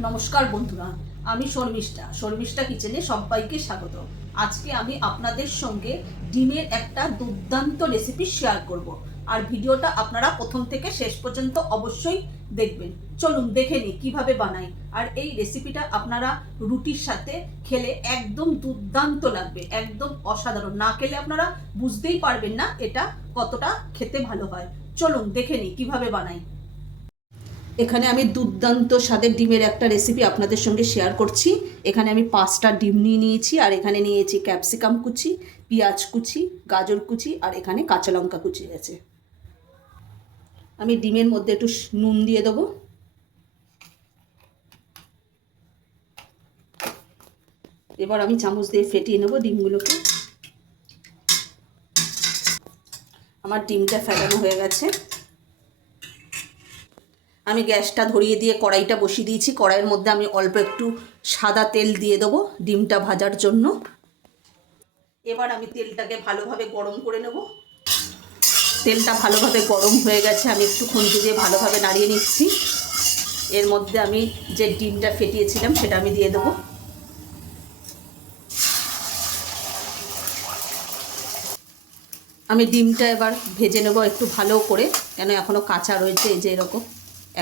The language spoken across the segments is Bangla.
নমস্কার বন্ধুরা, আমি শর্মিষ্ঠা কিচেনে সবাইকে স্বাগত। আজকে আমি আপনাদের সঙ্গে ডিমের একটা দুর্দান্ত রেসিপি শেয়ার করব, আর ভিডিওটা আপনারা প্রথম থেকে শেষ পর্যন্ত অবশ্যই দেখবেন। চলুন দেখে নিই কীভাবে বানাই। আর এই রেসিপিটা আপনারা রুটির সাথে খেলে একদম দুর্দান্ত লাগবে, একদম অসাধারণ। না খেলে আপনারা বুঝতেই পারবেন না এটা কতটা খেতে ভালো হয়। চলুন দেখে নিই কীভাবে বানাই। এখানে আমি দুর্দান্ত স্বাদের ডিমের একটা রেসিপি আপনাদের সঙ্গে শেয়ার করছি। এখানে আমি 5টা ডিম নিয়ে নিয়েছি, আর এখানে নিয়েছি ক্যাপসিকাম কুচি, পেঁয়াজ কুচি, গাজর কুচি, আর এখানে কাঁচা লঙ্কা কুচি আছে। আমি ডিমের মধ্যে একটু নুন দিয়ে দেবো। এবার আমি চামচ দিয়ে ফেটিয়ে নেব ডিমগুলোকে। আমার ডিমটা ফেটানো হয়ে গেছে। আমি গ্যাসটা ধরিয়ে দিয়ে কড়াইটা বসিয়ে দিয়েছি। কড়াইয়ের মধ্যে আমি অল্প একটু সাদা তেল দিয়ে দেবো ডিমটা ভাজার জন্য। এবার আমি তেলটাকে ভালোভাবে গরম করে নেব। তেলটা ভালোভাবে গরম হয়ে গেছে, আমি একটু খুন্তি দিয়ে ভালোভাবে নাড়িয়ে নিচ্ছি। এর মধ্যে আমি যে ডিমটা ফেটিয়েছিলাম সেটা আমি দিয়ে দেবো। আমি ডিমটা এবার ভেজে নেব একটু ভালো করে, কেন এখনও কাঁচা রয়েছে। এই যে এরকম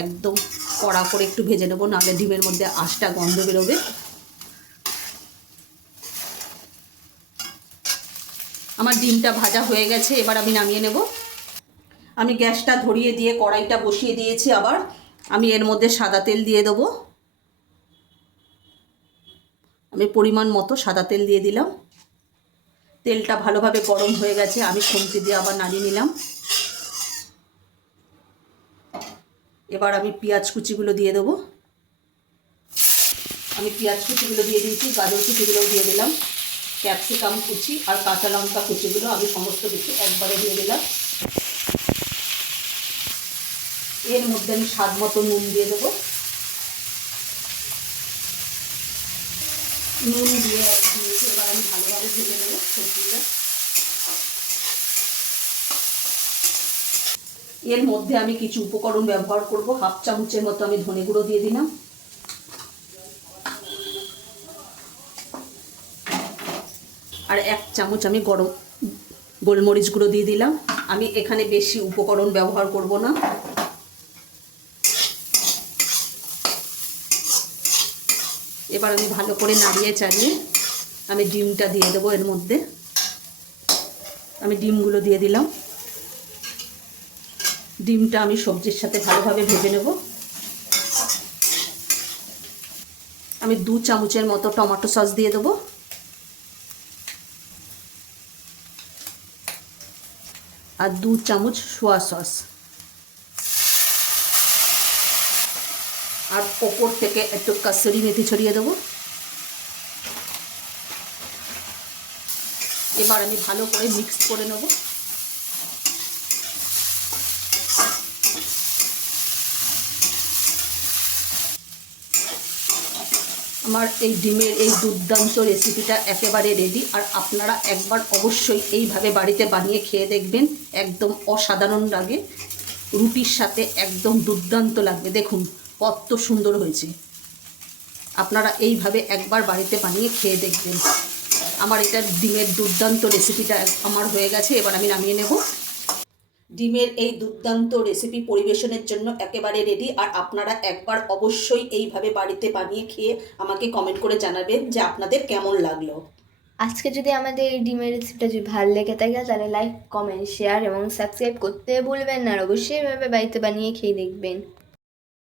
একদম কড়া করে একটু ভেজে নেবো, নাহলে ডিমের মধ্যে আঁশটা গন্ধ বেরোবে। আমার ডিমটা ভাজা হয়ে গেছে, এবার আমি নামিয়ে নেব। আমি গ্যাসটা ধরিয়ে দিয়ে কড়াইটা বসিয়ে দিয়েছি। আবার আমি এর মধ্যে সাদা তেল দিয়ে দেবো। আমি পরিমাণ মতো সাদা তেল দিয়ে দিলাম। তেলটা ভালোভাবে গরম হয়ে গেছে, আমি খুন্তি দিয়ে আবার নাড়িয়ে নিলাম। এবার আমি পেঁয়াজ কুচিগুলো দিয়ে দেবো। আমি পেঁয়াজ কুচিগুলো দিয়ে দিয়েছি, গাজর কুচিগুলোও দিয়ে দিলাম, ক্যাপসিকাম কুচি আর কাঁচা লঙ্কা কুচিগুলো আমি সমস্ত কিছু একবারে দিয়ে দিলাম। এর মধ্যে আমি স্বাদ মতো নুন দিয়ে দেবো। নুন দিয়ে দিয়েছি, এবার আমি ভালোভাবে ভেজে নেব সবজিটা। এর মধ্যে আমি কিছু উপকরণ ব্যবহার করব। হাফ চামচের মতো আমি ধনে গুঁড়ো দিয়ে দিলাম, আর 1 চামচ আমি গোলমরিচ গুঁড়ো দিয়ে দিলাম। আমি এখানে বেশি উপকরণ ব্যবহার করব না। এবার আমি ভালো করে নাড়িয়ে চাড়িয়ে আমি ডিমটা দিয়ে দেবো এর মধ্যে। আমি ডিমগুলো দিয়ে দিলাম। ডিমটা আমি সবজির সাথে ভালোভাবে ভেজে নেব। আমি 2 চামচের মতো টমেটো সস দিয়ে দেবো, আর 2 চামচ সোয়া সস, আর ওপর থেকে একটু কাসুরি মেথি ছড়িয়ে দেবো। এবার আমি ভালো করে মিক্স করে নেব। আমার এই ডিমের এই দুর্দান্ত রেসিপিটা একেবারে রেডি, আর আপনারা একবার অবশ্যই এইভাবে বাড়িতে বানিয়ে খেয়ে দেখবেন। একদম অসাধারণ লাগে, রুটির সাথে একদম দুর্দান্ত লাগবে। দেখুন কত সুন্দর হয়েছে। আপনারা এইভাবে একবার বাড়িতে বানিয়ে খেয়ে দেখবেন। আমার এটা ডিমের দুর্দান্ত রেসিপিটা আমার হয়ে গেছে। এবার আমি নামিয়ে নেব। ডিমের এই দুর্দান্ত রেসিপি পরিবেশনের জন্য একেবারে রেডি, আর আপনারা একবার অবশ্যই এইভাবে বাড়িতে বানিয়ে খেয়ে আমাকে কমেন্ট করে জানাবেন যে আপনাদের কেমন লাগলো। আজকে যদি আমাদের এই ডিমের রেসিপিটা যদি ভালো লেগে থাকে তাহলে লাইক, কমেন্ট, শেয়ার এবং সাবস্ক্রাইব করতে ভুলবেন না। আর অবশ্যই এভাবে বাড়িতে বানিয়ে খেয়ে দেখবেন।